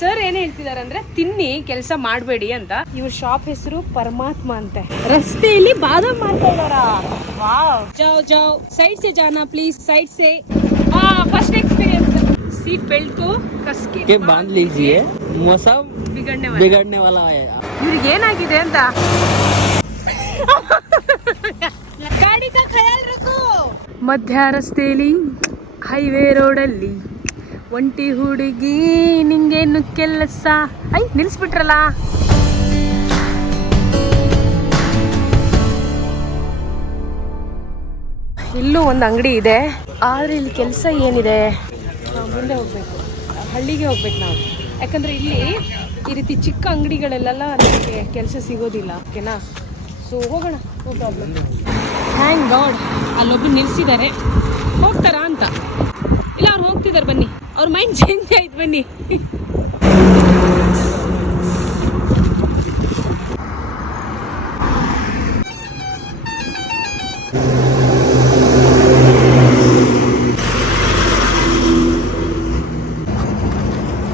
Sir ಏನ್ ಹೇಳ್ತಿದಾರೆ ಅಂದ್ರೆ ತಿನ್ನಿ ಕೆಲಸ ಮಾಡಬೇಡಿ ಅಂತ. ಇವ್ರ ಶಾಪ್ ಹೆಸರು ಪರಮಾತ್ಮ ಅಂತೆ. ರಸ್ತೆಯಲ್ಲಿ ಬಾದಾಮ್ ಮಾಡ್ತಾ ಇದಾರಾ? ವಾವ್. ಜಾವ್ ಜಾವ್ ಸೈಡ್ से जाना प्लीज, साइड से। First experience. सीट बेल्ट को कस के बांध लीजिए, मौसम बिगड़ने वाला है। ಇವ್ರಿಗೆ ಏನಾಗಿದೆ ಅಂತ ಗಾಡಿ का ख्याल रखो। ಮಧ್ಯ ರಸ್ತೆಯಲ್ಲಿ ಹೈವೇ ರೋಡಲ್ಲಿ ಒಂಟಿ ಹುಡುಗಿ ನಿಂಗೇನು ಕೆಲಸ? ನಿಲ್ಸ್ಬಿಟ್ರಲ್ಲ. ಇಲ್ಲೂ ಒಂದು ಅಂಗಡಿ ಇದೆ, ಆದ್ರೆ ಇಲ್ಲಿ ಕೆಲಸ ಏನಿದೆ? ಮುಂದೆ ಹೋಗ್ಬೇಕು, ಹಳ್ಳಿಗೆ ಹೋಗ್ಬೇಕು ನಾವು. ಯಾಕಂದ್ರೆ ಇಲ್ಲಿ ಈ ರೀತಿ ಚಿಕ್ಕ ಅಂಗಡಿಗಳೆಲ್ಲ ನಮಗೆ ಕೆಲಸ ಸಿಗೋದಿಲ್ಲ. ಓಕೆನಾ? ಸೊ ಹೋಗೋಣ, ನೋ ಪ್ರಾಬ್ಲಮ್. ಥ್ಯಾಂಕ್ ಗಾಡ್ ಅಲ್ಲೊಬ್ರು ನಿಲ್ಸಿದ್ದಾರೆ. ಹೋಗ್ತಾರಾ ಅಂತ? ಇಲ್ಲ, ಅವ್ರು ಹೋಗ್ತಿದ್ದಾರೆ. ಬನ್ನಿ, ಅವ್ರ ಮೈಂಡ್ ಚೇಂಜ್ ಆಯ್ತು. ಬನ್ನಿ.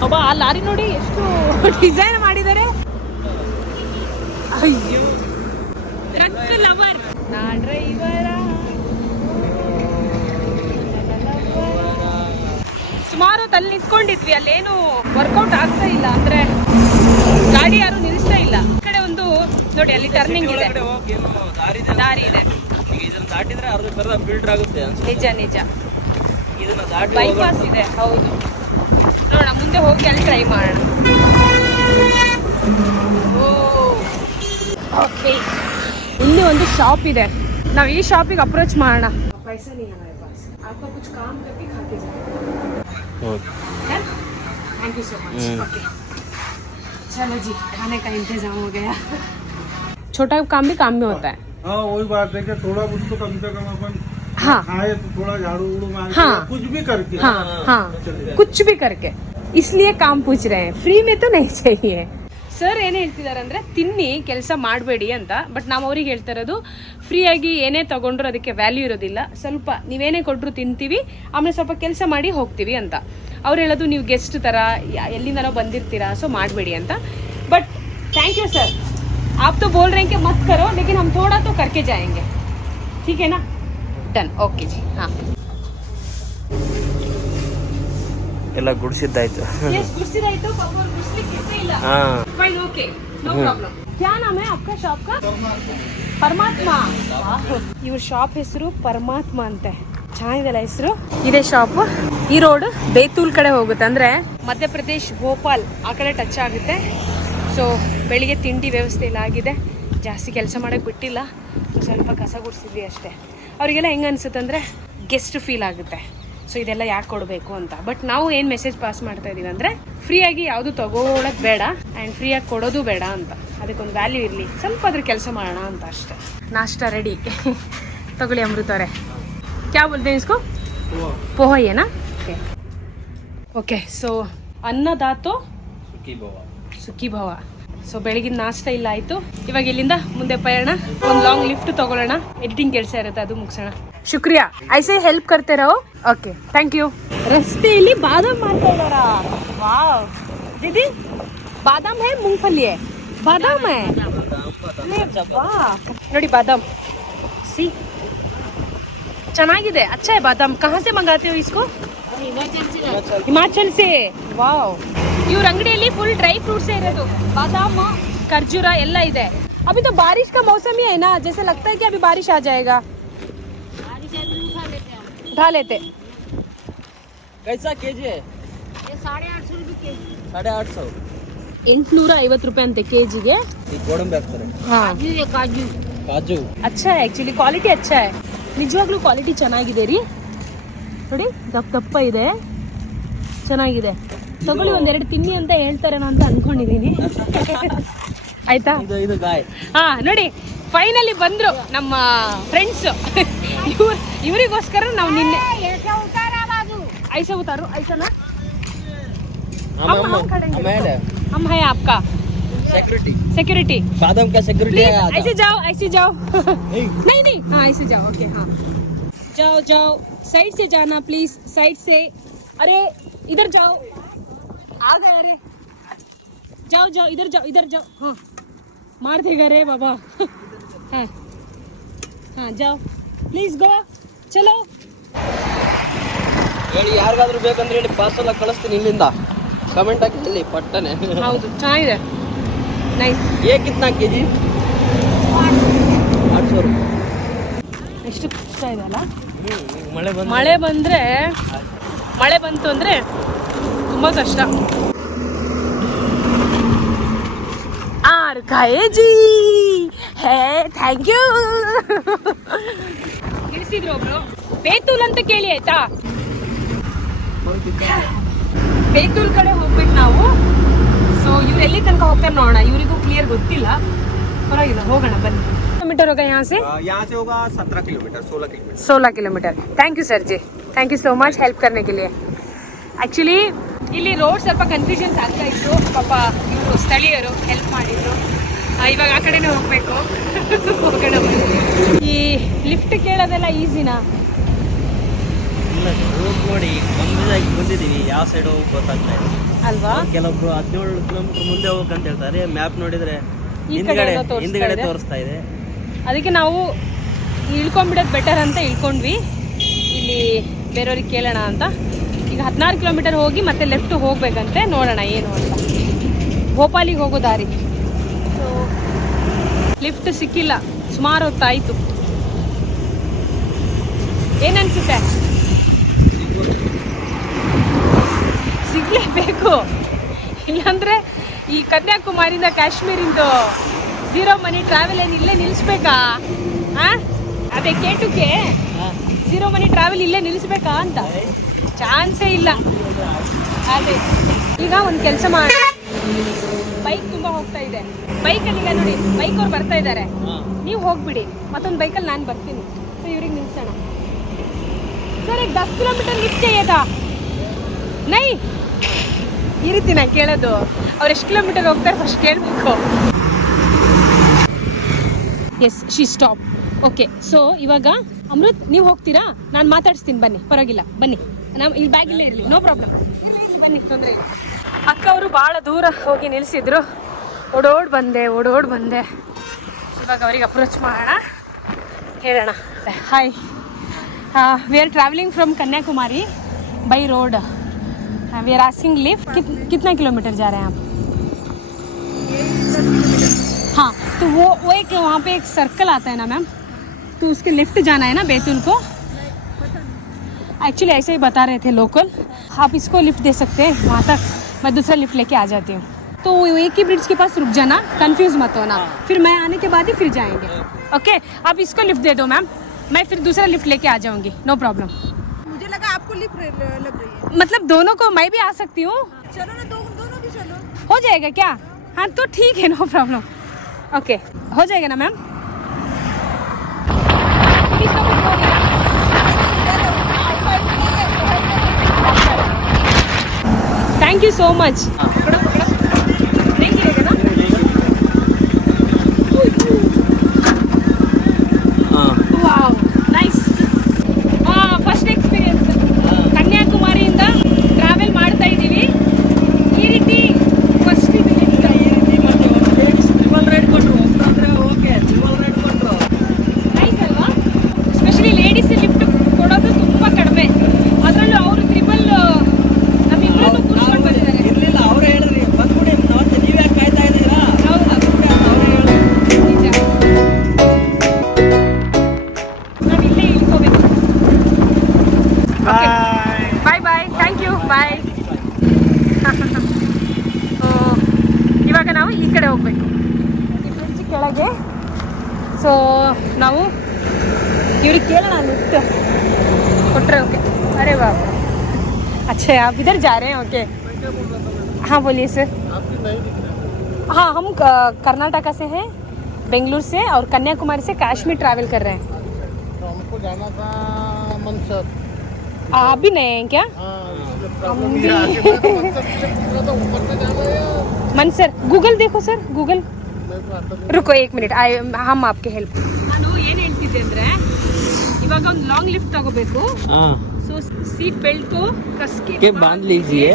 ಅಬ್ಬಾ, ಆ ಲಾರಿ ನೋಡಿ ಎಷ್ಟು ಡಿಸೈನ್ ಮಾಡಿದ್ದಾರೆ. ಅಯ್ಯೋ, ಟ್ರಕ್ ಲವರ್. ನಾ ಡ್ರೈವರ. ಸುಮಾರು ಅಲ್ಲಿ ನಿಂತ್ಕೊಂಡಿದ್ವಿ, ಅಲ್ಲೇನು ವರ್ಕೌಟ್ ಆಗ್ತಾ ಇಲ್ಲ. ಅಂದ್ರೆ ಗಾಡಿ ಯಾರು ನಿಲ್ಲಿಸ್ತಾ ಇಲ್ಲ. ಈ ಕಡೆ ಒಂದು ನೋಡಿ, ಅಲ್ಲಿ ಟರ್ನಿಂಗ್ ಇದೆ, ದಾರಿ ಇದೆ. ನಿಜ ನಿಜ, ಬೈಪಾಸ್ ಇದೆ. ಹೌದು, ನೋಡೋಣ ಮುಂದೆ ಹೋಗಿ ಅಲ್ಲಿ ಟ್ರೈ ಮಾಡೋಣ. ಓಕೆ, ಇಲ್ಲಿ ಒಂದು ಶಾಪ್ ಇದೆ. ನಾವು ಈ ಶಾಪಿಗೆ ಅಪ್ರೋಚ್ ಮಾಡೋಣ. पैसा नहीं है हमारे पास, आपका कुछ काम करके खा के जाए। Thank you so much. Okay, चलो जी, खाने का इंतजाम हो गया। छोटा काम भी काम में होता है। हाँ, वही बात है कि थोड़ा कुछ तो कम से कम अपन खाए तो थोड़ा झाड़ू उड़ू मार के कुछ भी करके। हाँ, कुछ भी करके, इसलिए काम पूछ रहे हैं। फ्री में तो नहीं चाहिए। ಸರ್ ಏನು ಹೇಳ್ತಿದ್ದಾರೆ ಅಂದರೆ ತಿನ್ನಿ, ಕೆಲಸ ಮಾಡಬೇಡಿ ಅಂತ. ಬಟ್ ನಾವು ಅವ್ರಿಗೆ ಹೇಳ್ತಾ ಇರೋದು, ಫ್ರೀಯಾಗಿ ಏನೇ ತೊಗೊಂಡ್ರು ಅದಕ್ಕೆ ವ್ಯಾಲ್ಯೂ ಇರೋದಿಲ್ಲ. ಸ್ವಲ್ಪ ನೀವೇನೇ ಕೊಟ್ಟರು ತಿಂತೀವಿ, ಆಮೇಲೆ ಸ್ವಲ್ಪ ಕೆಲಸ ಮಾಡಿ ಹೋಗ್ತೀವಿ ಅಂತ. ಅವ್ರು ಹೇಳೋದು ನೀವು ಗೆಸ್ಟ್ ಥರ ಎಲ್ಲಿಂದನೋ ಬಂದಿರ್ತೀರಾ, ಸೊ ಮಾಡಬೇಡಿ ಅಂತ. ಬಟ್ ಥ್ಯಾಂಕ್ ಯು ಸರ್, आप तो बोल रहे हैं कि मत करो, लेकिन हम थोड़ा तो करके जाएंगे। ठीक है ना? डन। ओके जी। हाँ, ಎಲ್ಲ ಗುಡಿಸಿದ್ದಾಯ್ತು. गुड़सिदायितो पापा गुड़सलिಕ್ಕೆ ಇಲ್ಲ. Fine, okay, no problem. क्या नाम है आपका शॉप का? ಪರಮಾತ್ಮ. ಇವ್ರ ಶಾಪ್ ಹೆಸರು ಪರಮಾತ್ಮ ಅಂತೆ. ಚೆನ್ನಾಗಿದೆಲ್ಲ ಹೆಸರು. ಇದೇ ಶಾಪ್. ಈ ರೋಡ್ ಬೇತೂಲ್ ಕಡೆ ಹೋಗುತ್ತೆ, ಅಂದ್ರೆ ಮಧ್ಯಪ್ರದೇಶ್ ಭೋಪಾಲ್ ಆ ಕಡೆ ಟಚ್ ಆಗುತ್ತೆ. ಸೊ ಬೆಳಿಗ್ಗೆ ತಿಂಡಿ ವ್ಯವಸ್ಥೆ ಎಲ್ಲ ಆಗಿದೆ, ಜಾಸ್ತಿ ಕೆಲಸ ಮಾಡೋಕ್ಕೆ ಬಿಟ್ಟಿಲ್ಲ. ಸ್ವಲ್ಪ ಕಸ ಗುಡಿಸಿದ್ವಿ ಅಷ್ಟೇ. ಅವರಿಗೆಲ್ಲ ಹೆಂಗೆ ಅನಿಸುತ್ತೆ ಅಂದರೆ ಗೆಸ್ಟ್ ಫೀಲ್ ಆಗುತ್ತೆ. ಸೊ ಇದೆಲ್ಲ ಯಾಕೆ ಕೊಡಬೇಕು ಅಂತ. ಬಟ್ ನಾವು ಏನು ಮೆಸೇಜ್ ಪಾಸ್ ಮಾಡ್ತಾ ಇದೀವಿ ಅಂದರೆ, ಫ್ರೀಯಾಗಿ ಯಾವುದು ತಗೊಳ್ಳೋದು ಬೇಡ ಆ್ಯಂಡ್ ಫ್ರೀಯಾಗಿ ಕೊಡೋದು ಬೇಡ ಅಂತ. ಅದಕ್ಕೊಂದು ವ್ಯಾಲ್ಯೂ ಇರಲಿ, ಸ್ವಲ್ಪ ಅದ್ರ ಕೆಲಸ ಮಾಡೋಣ ಅಂತ ಅಷ್ಟೇ. ನಾಷ್ಟ ರೆಡಿ. ತಗೊಳ್ಳಿ ಅಮೃತವ್ರೆ. ಕ್ಯಾ ಬೋಲ್ತೆ हैं इसको? पोहा है ना? ಓಕೆ. ಸೊ ಅನ್ನದಾತೋ ಸುಖಿ ಭವ. ಸೊ ಬೆಳಗಿನ ನಾಷ್ಟ ಇಲ್ಲ ಆಯಿತು. ಇವಾಗ ಇಲ್ಲಿಂದ ಮುಂದೆ ಪಯಣ. ಒಂದು ಲಾಂಗ್ ಲಿಫ್ಟ್ ತಗೊಳ್ಳೋಣ, ಎಡಿಟಿಂಗ್ ಕೆಲಸ ಇರುತ್ತೆ, ಅದು ಮುಗಿಸೋಣ. ಶುಕ್ರಿಯಾ, ಐಸೆ ಹೆಲ್ಪ್ करते रहो. Okay, thank you. ರಸ್ತೆಯಲ್ಲಿ ಬಾದಾಮ್ ಮಾಡ್ತಾ ಇದ್ದಾರಾ? ವಾವ್. ದೀದಿ, ಬಾದಾಮ್ ಹೇ ಮೂಂಗ್ಫಲಿ ಹೇ? ಬಾದಾಮ್ ಹೇ ನೋಡಿ, ಬಾದಾಮ್ ಸಿ ಚೆನ್ನಾಗಿದೆ. ಅಚ್ಚಾ है ಬಾದಾಮ್. कहाँ से मंगाते हो इसको? ಹಿಮಾಚಲ್ से। ವಾವ್. ಇವ್ರ ಅಂಗಡಿಯಲ್ಲಿ ಫುಲ್ ಡ್ರೈ ಫ್ರೂಟ್ಸ್ ಇರೋದು, ಬಾದಾಮ್, ಖರ್ಜೂರ ಎಲ್ಲ ಇದೆ. अभी तो बारिश का मौसम ही है ना, जैसे लगता है कि अभी बारिश आ जाएगा। उठा लेते। कैसा केजी है? ये 850 रुपये केजी। 850. 850 ರೂಪಾಯಿ ಅಂತೆ ಕೆಜಿಗೆ. ಈ ಗೋಡಂಬಿ ಹಾಕ್ತಾರೆ. काजू है, काजू। ಕಾಜು अच्छा है, एक्चुअली क्वालिटी अच्छा है. ನಿಜವಾಗ್ಲೂ ಕ್ವಾಲಿಟಿ ಚೆನ್ನಾಗಿದೆ ರೀ. ನೋಡಿ, ದಪ್ಪ ಇದೆ, ಚೆನ್ನಾಗಿದೆ. ತಗೊಳ್ಳಿ, ಒಂದೆರಡು ತಿನ್ನಿ ಅಂತ ಹೇಳ್ತಾರೇನೋ ಅಂತ ಅನ್ಕೊಂಡಿದೀನಿ. ಆಯ್ತಾ? ಇದು ಗಾಯ್. ಹಾ, ನೋಡಿ ಫೈನಲಿ ಬಂದ್ರು ನಮ್ಮ ಫ್ರೆಂಡ್ಸ್. ಇವರಿಗೋಸ್ಕರ ನಾವು ನಿನ್ನೆ ಐಸಾ ಉತಾರು. ಐಸಾನಾ? हम है आपका सिक्योरिटी। बादाम का सिक्योरिटी है। ऐसे जाओ, ऐसे जाओ। नहीं नहीं, हाँ ऐसे जाओ। ओके, हाँ जाओ जाओ, साइड से जाना प्लीज, साइड से। अरे इधर जाओ, आ गए। अरे जाओ जाओ इधर जाओ हाँ मार देगा रे बाबा हाँ हाँ जाओ प्लीज गो चलो ಹೇಳಿ ಯಾರಿಗಾದ್ರೂ ಬೇಕಂದ್ರೆ ಹೇಳಿ ಪಾರ್ಸಲ್ ಕಳಿಸ್ತೀನಿ ಇಲ್ಲಿಂದ ಕಮೆಂಟ್ ಹಾಕಿ ಹೇಳಿ ಪಟ್ಟನೆ ಹೌದು ಚೆನ್ನಾಗಿದೆ ನೈಸ್ ಏ ಕಿತ್ನಾ ಕೆಜಿ 800 ರೂಪಾಯಿ ಎಷ್ಟು ಕಷ್ಟ ಇದೆ ಅಲ್ಲ ಮಳೆ ಬಂದು ಮಳೆ ಬಂತು ಅಂದರೆ ತುಂಬ ಕಷ್ಟ 6 kg ಹೇ ಥ್ಯಾಂಕ್ ಯು ಇಳಿಸಿದ್ರು ಒಬ್ರು ಬೇತೂಲ್ ಅಂತ ಕೇಳಿ ಆಯ್ತಾ ಬೇತೂಲ್ ಕಡೆ ಹೋಗ್ಬೇಕು ನಾವು ಸೊ ಇವ್ರು ಎಲ್ಲಿ ತನಕ ಹೋಗ್ತಾರೆ ನೋಡೋಣ ಇವರಿಗೂ ಕ್ಲಿಯರ್ ಗೊತ್ತಿಲ್ಲ ಪರವಾಗಿಲ್ಲ ಹೋಗೋಣ ಬನ್ನಿ किलोमीटर होगा यहाँ से होगा 17 kilometre 16 kilometre thank you sir ಜಿ thank you so much help करने के लिए ಆ್ಯಕ್ಚುಲಿ ಇಲ್ಲಿ ರೋಡ್ ಸ್ವಲ್ಪ ಕನ್ಫ್ಯೂಷನ್ಸ್ ಆಗ್ತಾ ಇತ್ತು ಪಾಪ ಇವರು ಸ್ಥಳೀಯರು ಹೆಲ್ಪ್ ಮಾಡಿದ್ರು ಇವಾಗ ಆ ಕಡೆನೇ ಹೋಗಬೇಕು ಹೋಗೋಣ ಈ ಲಿಫ್ಟ್ ಕೇಳೋದೆಲ್ಲ ಈಸಿನಾ ರೋಡ್ ನೋಡಿ ಕಮ್ಮಿದಾಗಿ ಬಂದಿದ್ದೀವಿ ಯಾವ ಸೈಡ್ ಹೋಗಿ ಗೊತ್ತಾಗ್ತಾ ಇದೆ ಅಲ್ವಾ ಕೆಲವೊಬ್ರು 17 ಕಿಲೋಮೀಟರ್ ಮುಂದೆ ಹೋಗಂತ ಹೇಳ್ತಾರೆ ಮ್ಯಾಪ್ ನೋಡಿದ್ರೆ ಈ ಕಡೆ ಹಿಂದ್ಗಡೆ ತೋರಿಸ್ತಾ ಇದೆ ಅದಕ್ಕೆ ನಾವು ಇಳ್ಕೊಂಡ್ಬಿಡೋದು ಬೆಟರ್ ಅಂತ ಇಳ್ಕೊಂಡ್ವಿ ಇಲ್ಲಿ ಬೇರೆಯವ್ರಿಗೆ ಕೇಳೋಣ ಅಂತ ಈಗ 16 ಕಿಲೋಮೀಟರ್ ಹೋಗಿ ಮತ್ತೆ ಲೆಫ್ಟ್ ಹೋಗ್ಬೇಕಂತೆ ನೋಡೋಣ ಏನು ಅಂತ ಭೋಪಾಲಿಗೆ ಹೋಗೋ ದಾರಿ ಸೊ ಲಿಫ್ಟ್ ಸಿಕ್ಕಿಲ್ಲ ಸುಮಾರು ಹೊತ್ತಾಯಿತು ಏನನ್ಸುತ್ತೆ ಸಿಗ್ಲೇಬೇಕು ಇಲ್ಲಾಂದ್ರೆ ಈ ಕನ್ಯಾಕುಮಾರಿಯಿಂದ ಕಾಶ್ಮೀರಿಂದು 0 ಮನಿ ಟ್ರಾವೆಲ್ ಏನು ಇಲ್ಲೇ ನಿಲ್ಲಿಸ್ಬೇಕಾ ಅದೇ ಕೇಟುಕ್ಕೆ 0 ಮನಿ ಟ್ರಾವೆಲ್ ಇಲ್ಲೇ ನಿಲ್ಲಿಸ್ಬೇಕಾ ಅಂತ ಚಾನ್ಸೇ ಇಲ್ಲ ಅದೇ ಈಗ ಒಂದು ಕೆಲಸ ಮಾಡಿ ಬೈಕ್ ತುಂಬ ಹೋಗ್ತಾ ಇದೆ ಬೈಕಲ್ಲಿ ಈಗ ನೋಡಿ ಬೈಕ್ ಅವ್ರು ಬರ್ತಾ ಇದ್ದಾರೆ ನೀವು ಹೋಗ್ಬಿಡಿ ಮತ್ತೊಂದು ಬೈಕಲ್ಲಿ ನಾನು ಬರ್ತೀನಿ ಸೊ ಇವ್ರಿಗೆ ನಿಲ್ಸೋಣ ಸರ್ ಈಗ 10 ಕಿಲೋಮೀಟರ್ ಲಿಫ್ಟ್ चाहिए ನೈ ಈ ರೀತಿ ನಾನು ಕೇಳೋದು ಅವ್ರು ಎಷ್ಟು ಕಿಲೋಮೀಟರ್ ಹೋಗ್ತಾರೆ ಫಸ್ಟ್ ಕೇಳಬೇಕು ಎಸ್ ಶಿ ಸ್ಟಾಪ್ ಓಕೆ ಸೊ ಇವಾಗ ಅಮೃತ್ ನೀವು ಹೋಗ್ತೀರಾ ನಾನು ಮಾತಾಡಿಸ್ತೀನಿ ಬನ್ನಿ ಪರವಾಗಿಲ್ಲ ಬನ್ನಿ ನಾವು ಇಲ್ಲಿ ಬ್ಯಾಗ್ ಇಲ್ಲೇ ಇರಲಿ ನೋ ಪ್ರಾಬ್ಲಮ್ ಬನ್ನಿ ತೊಂದರೆ ಇಲ್ಲ ಅಕ್ಕ ಅವರು ಭಾಳ ದೂರ ಹೋಗಿ ನಿಲ್ಲಿಸಿದ್ರು ಓಡೋಡ್ ಬಂದೆ ಇವಾಗ ಅವ್ರಿಗೆ ಅಪ್ರೋಚ್ ಮಾಡೋಣ ಹೇಳೋಣ hi we are travelling from Kanyakumari by road we are asking lift कितना किलोमीटर जा रहे हैं आप हाँ तो वो एक वहाँ पे एक सर्कल आता है ना मैम तो उसके लिफ्ट जाना है ना बैतूल को एक्चुअली ऐसे ही बता रहे थे लोकल आप इसको लिफ्ट दे सकते हैं वहाँ तक मैं दूसरा लिफ्ट लेके आ जाती हूँ तो एक ही ब्रिज के पास रुक जाना कंफ्यूज मत होना फिर मैं आने के बाद ही फिर जाएंगे ओके आप इसको लिफ्ट दे दो मैम मैं फिर दूसरा लिफ्ट लेके आ जाऊँगी नो प्रॉब्लम मुझे लगा आपको लिफ्ट लग रही है मतलब दोनों को मैं भी आ सकती हूँ चलो ना दोनों भी चलो हो जाएगा क्या हाँ तो ठीक है नो प्रॉब्लम ओके हो जाएगा ना ma'am thank you so much नहीं गिरेगा ना वाओ नाइस ಫಸ್ಟ್ ಎಕ್ಸ್ಪೀರಿಯನ್ಸ್ ಕನ್ಯಾಕುಮಾರಿಯಿಂದ ಟ್ರಾವೆಲ್ ಮಾಡ್ತಾ ಇದ್ದೀವಿ ಈ ರೀತಿ ಫಸ್ಟ್ ಇದು ಟ್ರಿಬಲ್ ರೈಡ್ ಕೊಟ್ಟರು ಅಂದ್ರೆ ಓಕೆ ಟ್ರಿಬಲ್ ರೈಡ್ ಕೊಟ್ಟರು ನೈಸ್ ಅಲ್ವಾ ಸ್ಪೆಷಲಿ ಲೇಡೀಸ್ ಲಿಫ್ಟ್ ಕೊಡೋದು ತುಂಬ ಕಡಿಮೆ ಅದರಲ್ಲೂ ಅವರು ಟ್ರಿಬಲ್ ನಮ್ಮಿಬ್ಬರನ್ನು ಕೂರಿಸ್ಕೊಂಡು ಬಂದಿದ್ದಾರೆ ಇರ್ಲಿಲ್ಲ ಅವರೇ ಹೇಳಿದ್ರಿ ಬಂದ್ಬಿಡಿ ಮತ್ತೆ ನೀವ್ ಯಾಕೆ ಕಾಯ್ತಾ ಇದ್ದೀರಾ ಹೌದಾ ಅವರೇ ಹೇಳಿದ್ರು ನಿಜ ನಾವು ಇಲ್ಲೇ ಇಳ್ಕೋಬೇಕು ಬಾಯ್ ಬಾಯ್ ಥ್ಯಾಂಕ್ ಯು ಬಾಯ್ ಇವಾಗ ನಾವು ಈ ಕಡೆ ಹೋಗ್ಬೇಕು ಈ ಬ್ರಿಡ್ಜ್ ಕೆಳಗೆ ಸೊ ನಾವು ಇವ್ರಿಗೆ ಕೇಳೋಣ ಲಿಫ್ಟ್ ಕೊಟ್ಟರೆ ओके अरे वाह अच्छा आप इधर जा रहे हैं ओके हाँ बोलिए सर हाँ हम कर्नाटका से हैं बेंगलुरु से और कन्याकुमारी से कश्मीर ट्रैवल कर रहे हैं तो हमको जाना था मनसर आप भी नए हैं क्या मनसर गूगल देखो सर गूगल रुको 1 मिनट हम आपके हेल्ಪ್ ನಾನು ಏನು ಹೇಳ್ತಿದ್ದೆ ಅಂದರೆ ಇವಾಗ ಒಂದು ಲಾಂಗ್ ಲಿಫ್ಟ್ ತಗೋಬೇಕು हाँ ಸೊ ಸೀಟ್ ಬೆಲ್ಟ್ ಕಸ್ಕೆ के बांध लीजिए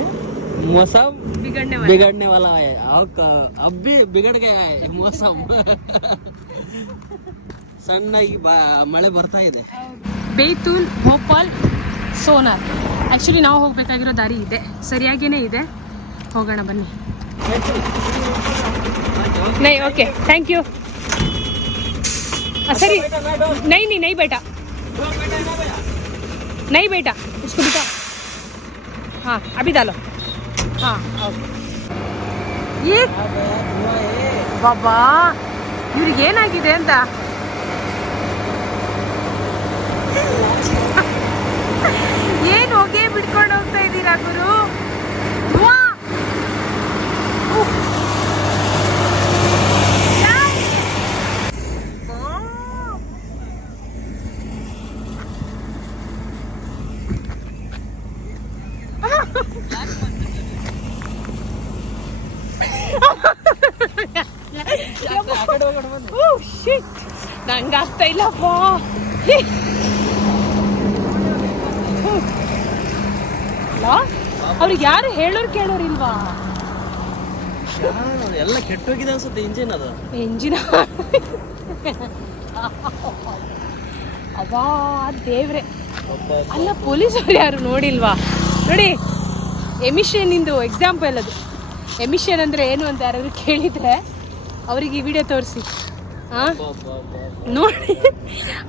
मौसम बिगड़ने बिगड़ने वाला है अब भी बिगड़ गया है मौसम ಸಣ್ಣಾಗಿ ಮಳೆ ಬರ್ತಾ ಇದೆ. ಬೇತೂಲ್, ಭೋಪಾಲ್, ಸೋನಾರ್. ಆ್ಯಕ್ಚುಲಿ ನಾವು ಹೋಗಬೇಕಾಗಿರೋ ದಾರಿ ಇದೆ, ಸರಿಯಾಗಿಯೇ ಇದೆ. ಹೋಗೋಣ ಬನ್ನಿ. नहीं ओके थैंक यू. सरी नहीं बेटा नहीं बेटा इसको बिठा. हाँ अभी डालो. हाँ ओके. ये बाबा ಇವ್ರಿಗೆ ಏನಾಗಿದೆ ಅಂತ ಏನು ಹೊಗೆ ಬಿಡ್ಕೊಂಡು ಹೋಗ್ತಾ ಇದ್ದೀರಾ ಗುರು? ನಂಗೆ ಆಗ್ತಾ ಇಲ್ಲಪ್ಪ. ಅವ್ರಿಗೆ ಯಾರು ಹೇಳೋರು ಕೇಳೋರು ಇಲ್ವಾ? ಎಲ್ಲ ಕೆಟ್ಟೋಗಿದೆ ಅನ್ಸುತ್ತೆ ಇಂಜಿನ್. ಅದು ಇಂಜಿನ್ ಅಬ್ಬಾ ದೇವ್ರೆ. ಅಲ್ಲ ಪೊಲೀಸರು ಯಾರು ನೋಡಿಲ್ವಾ? ನೋಡಿ ಎಮಿಷನ್ ಇಂದು ಎಕ್ಸಾಂಪಲ್ ಅದು. ಎಮಿಷನ್ ಅಂದರೆ ಏನು ಅಂತ ಯಾರಾದ್ರು ಕೇಳಿದರೆ ಅವರಿಗೆ ಈ ವಿಡಿಯೋ ತೋರಿಸಿ. ಹಾಂ ನೋಡಿ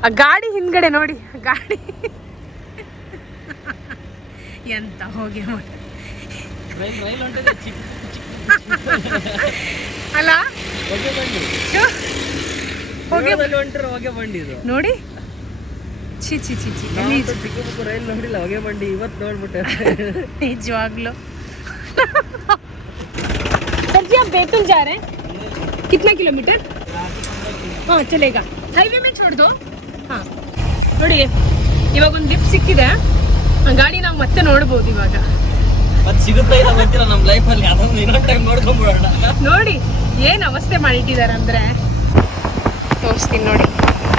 ಆ ಗಾಡಿ ಹಿಂದ್ಗಡೆ ನೋಡಿ, ಗಾಡಿ ಎಂತ ಹೋಗಿ ಅಲ್ಲ ಹೊಗೆ ಬಂಡಿ ಇದು ನೋಡಿ. ಛೀ ಛೀ ಛೀ ಛೀ ಚಿಕ್ಕ ರೈಲ್ ನೋಡಿಲ್ಲ, ಹೊಗೆ ಬಂಡಿ ಇವತ್ತು ನೋಡ್ಬಿಟ್ಟೆ ನಿಜವಾಗ್ಲೂ. सर जी आप बैतूल जा रहे हैं, कितना किलोमीटर? हाँ चलेगा, हाईवे में छोड़ दो. ಹಾಂ ನೋಡಿ ಇವಾಗ ಒಂದು ಲಿಫ್ಟ್ ಸಿಕ್ಕಿದೆ, ಆ ಗಾಡಿ ನಾವು ಮತ್ತೆ ನೋಡ್ಬೋದು ಇವಾಗ. ಮತ್ತೆ ಸಿಗುತ್ತಾ ಇಲ್ಲ ಗೊತ್ತಿಲ್ಲ ನಮ್ಮ ಲೈಫಲ್ಲಿ, ಅದೊಂದು ಇನ್ನೊಂದು ಟೈಮ್ ನೋಡ್ಕೊಂಡ್ಬಿಡೋಣ. ನೋಡಿ ಏನು ಅವಸ್ಥೆ ಮಾಡಿಟ್ಟಿದ್ದಾರೆ ಅಂದರೆ, ತೋರಿಸ್ತೀನಿ ನೋಡಿ.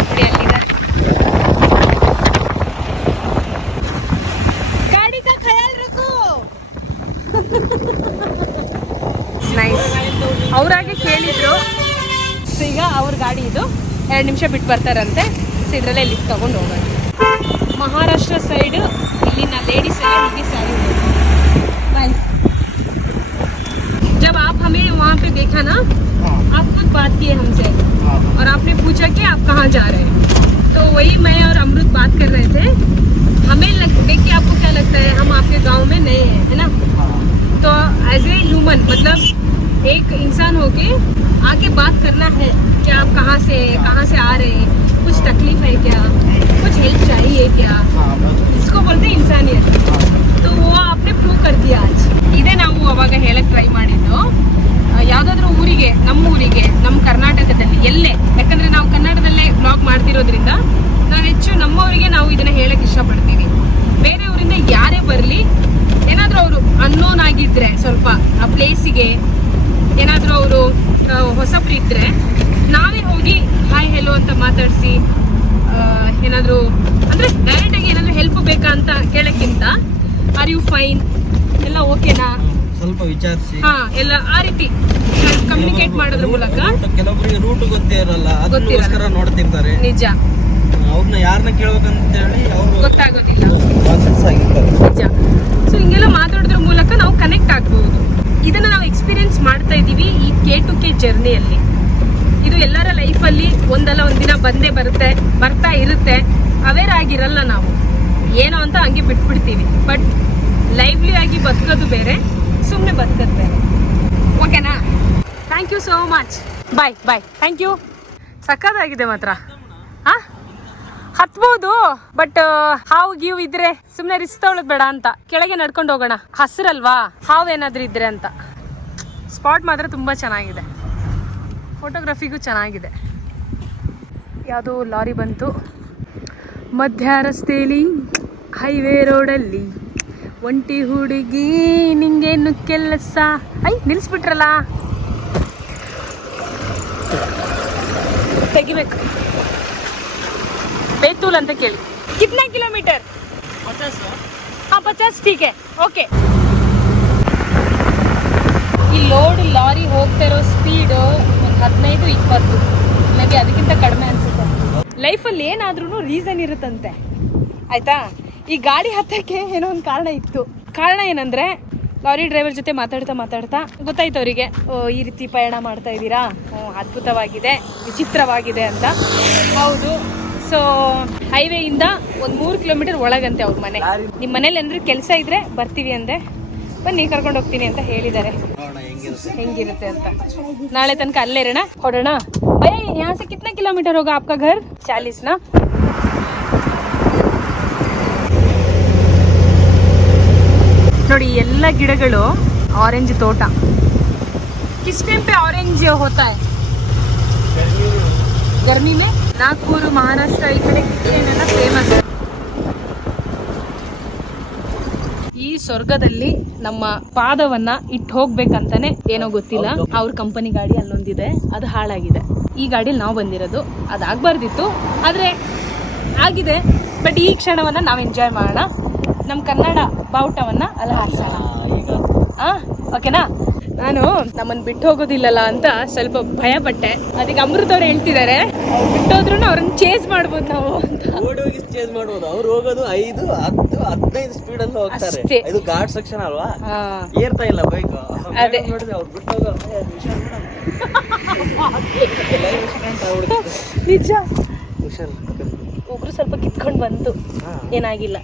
ನೋಡಿ ಅಲ್ಲಿದ್ದಾರೆ. ಗಾಡಿ ಕಾ ಖಯಾಲ್ ರಖೋ. ನೈಸ್. ಅವರಾಗೆ ಕೇಳಿದ್ರು. ಸೊ ಈಗ ಅವ್ರ ಗಾಡಿ ಇದು 2 ನಿಮಿಷ ಬಿಟ್ಟು ಬರ್ತಾರಂತೆ. ಸೊ ಇದರಲ್ಲೇ ಲಿಫ್ಟ್ ತಗೊಂಡು ಹೋಗೋಣ. ಮಹಾರಾಷ್ಟ್ರ ಸೈಡ್ ಇಲ್ಲಿನ ಲೇಡೀಸ್ ಎಲ್ಲ ಹೀಗೆ ಸ್ಯಾರಿ बाय. जब आप हमें वहाँ पे देखा ना, आप खुद बात किए हमसे और आपने पूछा कि आप कहाँ जा रहे हैं. तो वही मैं और अमृत बात कर रहे थे. हमें देख के आपको क्या लगता है, हम आपके गांव में नए हैं, है ना? तो एज ए ह्यूमन मतलब एक इंसान होके आके बात करना है कि आप कहाँ से आ रहे हैं, कुछ तकलीफ है क्या, कुछ हेल्प चाहिए क्या, इसको बोलते हैं इंसानियत. तो वो आपने ಪ್ರೂವ್ कर दिया आज. ಇದೇ ನಾವು ಅವಾಗ ಹೇಳಕ್ ಟ್ರೈ ಮಾಡಿದ್ದು. ಯಾವುದಾದ್ರೂ ಊರಿಗೆ, ನಮ್ಮ ಕರ್ನಾಟಕದಲ್ಲಿ ಎಲ್ಲೇ, ಯಾಕಂದ್ರೆ ನಾವು ಕನ್ನಡದಲ್ಲೇ ಬ್ಲಾಗ್ ಮಾಡ್ತಿರೋದ್ರಿಂದ ನಾವು ಹೆಚ್ಚು ನಮ್ಮವರಿಗೆ ನಾವು ಇದನ್ನ ಹೇಳಕ್ ಇಷ್ಟಪಡ್ತೀವಿ. ಬೇರೆ ಊರಿಂದ ಯಾರೇ ಬರಲಿ, ಏನಾದರೂ ಅವರು ಅನ್ನೋನ್ ಆಗಿದ್ರೆ ಸ್ವಲ್ಪ ಆ ಪ್ಲೇಸಿಗೆ ಏನಾದರೂ ಅವರು ಹೊಸಬ್ರು ಇದ್ದರೆ ನಾವೇ ಹೋಗಿ ಹಾಯ್ ಹೆಲೋ ಅಂತ ಮಾತಾಡಿಸಿ, ಏನಾದರೂ ಅಂದರೆ ಡೈರೆಕ್ಟಾಗಿ ಏನಾದರೂ ಹೆಲ್ಪ್ ಬೇಕಾ ಅಂತ ಕೇಳೋಕ್ಕಿಂತ ಆರ್ ಯು ಫೈನ್, ಎಲ್ಲ ಓಕೆನಾ ಸ್ವಲ್ಪ ವಿಚಾರಿಸಿ, ಹಾಂ ಎಲ್ಲ ಆ ರೀತಿ ಕಮ್ಯುನಿಕೇಟ್ ಮಾಡೋದ್ರ ಮೂಲಕ. ಕೆಲವೊಬ್ಬರಿಗೆ ರೂಟ್ ಗೊತ್ತೇ ಇರಲ್ಲ, ಅದಕ್ಕೋಸ್ಕರ ನೋಡ್ತಿರ್ತಾರೆ. ನಿಜ, ಅವ್ರನ್ನ ಯಾರನ್ನ ಕೇಳ್ಬೇಕಂತ ಹೇಳಿ ಅವರು ಗೊತ್ತಾಗೋದಿಲ್ಲ. ನಿಜ. ಸೊ ಹಿಂಗೆಲ್ಲ ಮಾತಾಡೋದ್ರ ಮೂಲಕ ನಾವು ಕನೆಕ್ಟ್ ಆಗ್ಬಹುದು. ಇದನ್ನ ನಾವು ಎಕ್ಸ್ಪೀರಿಯನ್ಸ್ ಮಾಡ್ತಾ ಇದ್ದೀವಿ ಈ K2K ಜರ್ನಿಯಲ್ಲಿ. ಇದು ಎಲ್ಲರ ಲೈಫಲ್ಲಿ ಒಂದಲ್ಲ ಒಂದಿನ ಬರ್ತಾ ಇರುತ್ತೆ. ಅವೇರ್ ಆಗಿರಲ್ಲ ನಾವು, ಏನೋ ಅಂತ ಹಂಗೆ ಬಿಟ್ಬಿಡ್ತೀವಿ. ಬಟ್ ಲೈವ್ಲಿ ಆಗಿ ಬದುಕೋದು ಬೇರೆ, ಸುಮ್ಮನೆ ಬದುಕೋದು ಬೇರೆ. ಓಕೆನಾ? Thank you so much. Bye bye. Thank you. ಸಕ್ಕತ್ತಾಗಿದೆ ಮಾತ್ರ. ಹಾಂ ಹತ್ಬೋದು, ಬಟ್ ಹಾವು ಗೀವು ಇದ್ರೆ ಸುಮ್ಮನೆ ರಿಸ್ಕ್ ತಗೊಳ್ಳೋದು ಬೇಡ ಅಂತ ಕೆಳಗೆ ನಡ್ಕೊಂಡು ಹೋಗೋಣ. ಹಸಿರಲ್ವಾ, ಹಾವು ಏನಾದರೂ ಇದ್ರೆ ಅಂತ. ಸ್ಪಾಟ್ ಮಾತ್ರ ತುಂಬ ಚೆನ್ನಾಗಿದೆ, ಫೋಟೋಗ್ರಫಿಗೂ ಚೆನ್ನಾಗಿದೆ. ಯಾವುದೋ ಲಾರಿ ಬಂತು ಮಧ್ಯ ರಸ್ತೆಯಲ್ಲಿ, ಹೈವೇ ರೋಡಲ್ಲಿ. ಒಂಟಿ ಹುಡುಗಿ ನಿಂಗೇನು ಕೆಲಸ. ನಿಲ್ಲಿಸ್ಬಿಟ್ರಲ್ಲ, ತೆಗಿಬೇಕು. बैतूल ಅಂತ ಕೇಳಿ. कितना किलोमीटर? 50. हाँ 50 ठीक है, ओके. ಲೋಡ್ ಲಾರಿ ಹೋಗ್ತಾ ಇರೋ ಸ್ಪೀಡು ಒಂದು 15-20 ಮೇ ಬಿ ಅದಕ್ಕಿಂತ ಕಡಿಮೆ ಅನ್ಸುತ್ತೆ. ಲೈಫಲ್ಲಿ ಏನಾದ್ರೂ ರೀಸನ್ ಇರುತ್ತಂತೆ ಆಯ್ತಾ. ಈ ಗಾಡಿ ಹತ್ತಕ್ಕೆ ಏನೋ ಒಂದು ಕಾರಣ ಇತ್ತು. ಕಾರಣ ಏನಂದ್ರೆ ಲಾರಿ ಡ್ರೈವರ್ ಜೊತೆ ಮಾತಾಡ್ತಾ ಗೊತ್ತಾಯ್ತು ಅವರಿಗೆ, ಈ ರೀತಿ ಪಯಣ ಮಾಡ್ತಾ ಇದ್ದೀರಾ, ಅದ್ಭುತವಾಗಿದೆ, ವಿಚಿತ್ರವಾಗಿದೆ ಅಂತ. ಹೌದು. ಸೊ ಹೈವೇಯಿಂದ ಒಂದು 3 ಕಿಲೋಮೀಟರ್ ಒಳಗಂತೆ ಅವ್ರ ಮನೆ. ನಿಮ್ಮ ಮನೇಲಿ ಏನಾದ್ರು ಕೆಲಸ ಇದ್ರೆ ಬರ್ತೀವಿ ಅಂದೆ, ಬನ್ನಿ ಕರ್ಕೊಂಡು ಹೋಗ್ತೀನಿ ಅಂತ ಹೇಳಿದ್ದಾರೆ. ಹೆಂಗಿರುತ್ತೆ ಅಂತ ನಾಳೆ ತನಕ ಅಲ್ಲೇ ಇರೋಣ, ಹೊಡೋಣ. ಭಯ यहाँ से कितना किलोमीटर होगा आपका घर? 40 ना. ನೋಡಿ ಎಲ್ಲ ಗಿಡಗಳು ಆರೆಂಜ್ ತೋಟ. किस टाइम पे ऑरेंज होता है? गर्मी में. ನಾಗ್ಪುರ್ ಮಹಾರಾಷ್ಟ್ರ ಈ ಕಡೆ ಕಿಚನ್ ಫೇಮಸ್. ಈ ಸ್ವರ್ಗದಲ್ಲಿ ನಮ್ಮ ಪಾದವನ್ನ ಇಟ್ಟು ಹೋಗ್ಬೇಕಂತಾನೆ ಏನೋ ಗೊತ್ತಿಲ್ಲ, ಅವ್ರ ಕಂಪನಿ ಗಾಡಿ ಅಲ್ಲೊಂದಿದೆ, ಅದು ಹಾಳಾಗಿದೆ. ಈ ಗಾಡಿಯಲ್ಲಿ ನಾವು ಬಂದಿರೋದು, ಅದಾಗಬಾರ್ದಿತ್ತು, ಆದ್ರೆ ಆಗಿದೆ. ಬಟ್ ಈ ಕ್ಷಣವನ್ನ ನಾವು ಎಂಜಾಯ್ ಮಾಡೋಣ, ನಮ್ಮ ಕನ್ನಡ ಬಾವುಟವನ್ನ ಅಲ್ಲಿ ಹಾರಿಸೋಣ. ಓಕೆನಾ? ನಾನು ನಮ್ಮನ್ನು ಬಿಟ್ಟು ಹೋಗೋದಿಲ್ಲಲ್ಲ ಅಂತ ಸ್ವಲ್ಪ ಭಯ ಪಟ್ಟೆ. ಅದಕ್ಕೆ ಅಮೃತ್ ಅವ್ರು ಹೇಳ್ತಿದ್ದಾರೆ ಬಿಟ್ಟೋದ್ರು ಅವ್ರನ್ನ ಚೇಸ್ ಮಾಡ್ಬೋದು ನಾವು ಅಂತ. ಚೇಸ್ ಮಾಡ್ಬೋದು. ಅವ್ರು ಹೋಗೋದು 5-10-15 ಸ್ಪೀಡ್ ಅಲ್ಲಿ ಹೋಗ್ತಾರೆ. ಇದು ಘಾಟ್ ಸೆಕ್ಷನ್ ಅಲ್ವಾ, ಏರ್ತಾ ಇಲ್ಲ ಬೈಕ್. ಅದೇ ಅವ್ರು ಬಿಟ್ಟು ಹೋಗೋ ನಿಜ. ಒಬ್ರು ಸ್ವಲ್ಪ ಕಿತ್ಕೊಂಡು ಬಂತು, ಏನಾಗಿಲ್ಲ.